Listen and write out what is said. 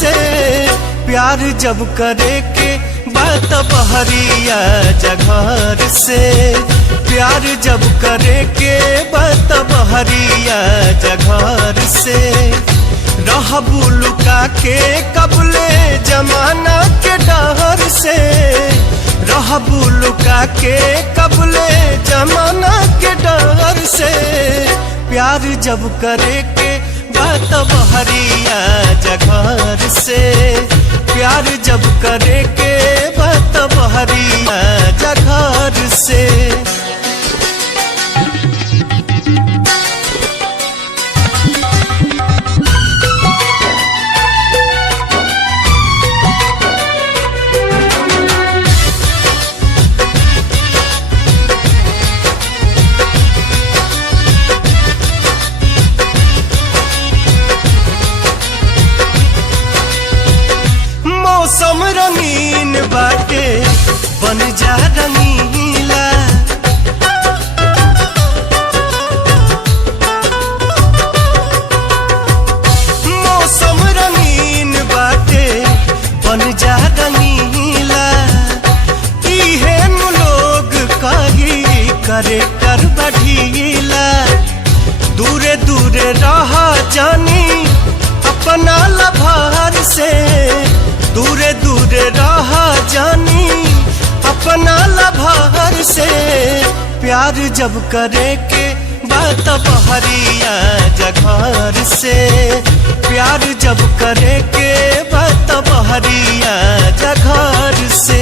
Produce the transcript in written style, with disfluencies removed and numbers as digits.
से प्यार जब करे के बात बहरिया जघर से प्यार जब करे के बात बहरिया जघर से रहबू लुका के कबले जमाना के डर से रहबू लुका के कबले जमाना के डर से प्यार जब करे के बात बहरिया जघर से प्यार जब करे के बात बहरिया जघर से मौसम रंगीन बाटे बन जा रंगीला मौसम रंगीन बाटे बन जा रंगीला इहे नु लोग कही करे कर बढ़ीला दूरे दूरे रहा जानी अपना लभार से दूरे दूरे रहा जानी अपना लभार से प्यार जब करे के बात बहरिया जघर से प्यार जब करे के बात बहरिया जघर से।